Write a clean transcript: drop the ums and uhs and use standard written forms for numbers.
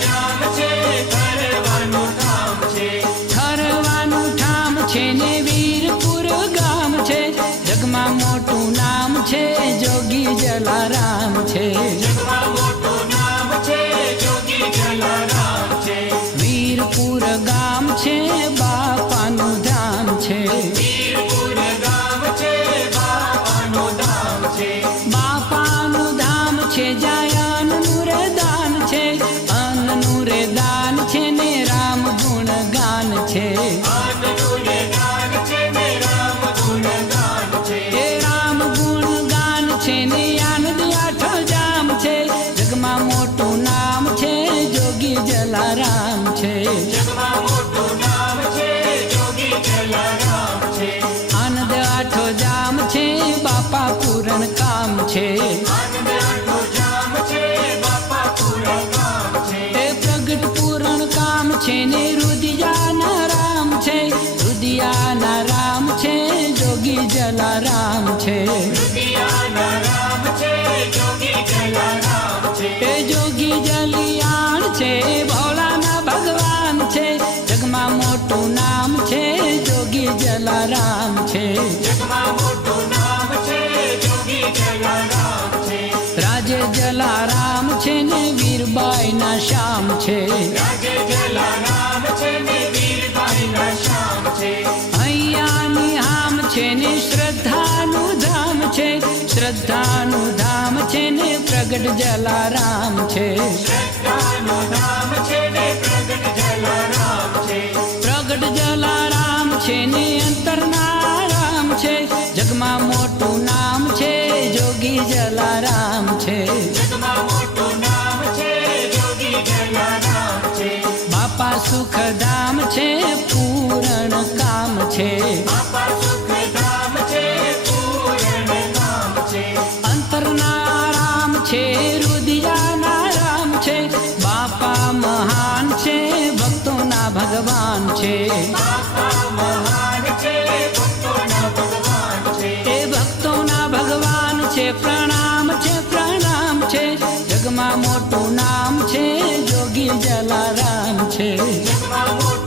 શ્યામ છે, ઠરવાનું ઠામ છે. ઠરવાનું ઠામ છે ને વીરપુર ગામ છે. જગમાં મોટું નામ છે, જોગી જલારામ છે. જગમાં મોટું નામ છે, જોગી જલારામ છે. વીરપુર ગામ છે, બાપાનું ધામ છે. વીરપુર ગામ છે, બાપાનું ધામ છે. બાપાનું ધામ છે, જ્યાં અન્નનું રે દાન છે. અન્નનું રે દાન છે ને રામ ગુણ ગાન છે. અન્નનું રે દાન છે ને રામ ગુણ ગાન છે. એ રામ ગુણ ગાન છે ને આનંદ આઠો જામ છે. જગમાં મોટું નામ છે, જોગી જલારામ છે. જગમાં મોટું નામ છે, જોગી જલારામ છે. આનંદ આઠો જામ છે, બાપા પૂરણ કામ છે. આનંદ આઠો જામ છે, બાપા પૂરણ કામ છે. એ પ્રગટ પૂરણ કામ છે ને રુદિયાના રામ છે. રુદિયાના રામ છે, જોગી જલારામ છે. રુદિયાના રામ છે, જોગી જલારામ છે. એ જોગી જલિયાણ છે, ભોળાના ભગવાન છે. જગમાં મોટું નામ છે, જોગી જલારામ છે. જગમાં મોટું નામ છે, જોગી જલારામ છે. રાજે જલારામ છે ને વીરબાઈના શ્યામ છે. રાજે જલારામ છે ને વીરબાઈના શ્યામ છે. અહીંયાની હામ છે ને શ્રદ્ધાનું ધામ છે. શ્રદ્ધાનું ધામ છે ને પ્રગટ જલારામ છે. શ્રદ્ધાનું ધામ છે ને પ્રગટ જલારામ છે. પ્રગટ જલારામ છે ને અંતરના રામ છે. જગમાં મોટું નામ છે, જોગી જલારામ છે. જગમાં મોટું નામ છે, જોગી જલારામ છે. બાપા સુખધામ છે, પૂરણ કામ છે. બાપા સુખધામ છે, પૂરણ કામ છે. અંતરના રામ છે, રુદિયાના રામ છે. બાપા મહાન છે, ભક્તોના ભગવાન છે. બાપા મહાન છે, ભક્તોના ભગવાન છે. એ ભક્તોના ભગવાન છે, પ્રણામ છે, પ્રણામ છે. જગમાં મોટું નામ છે, જોગી જલારામ છે. જગમાં મોટું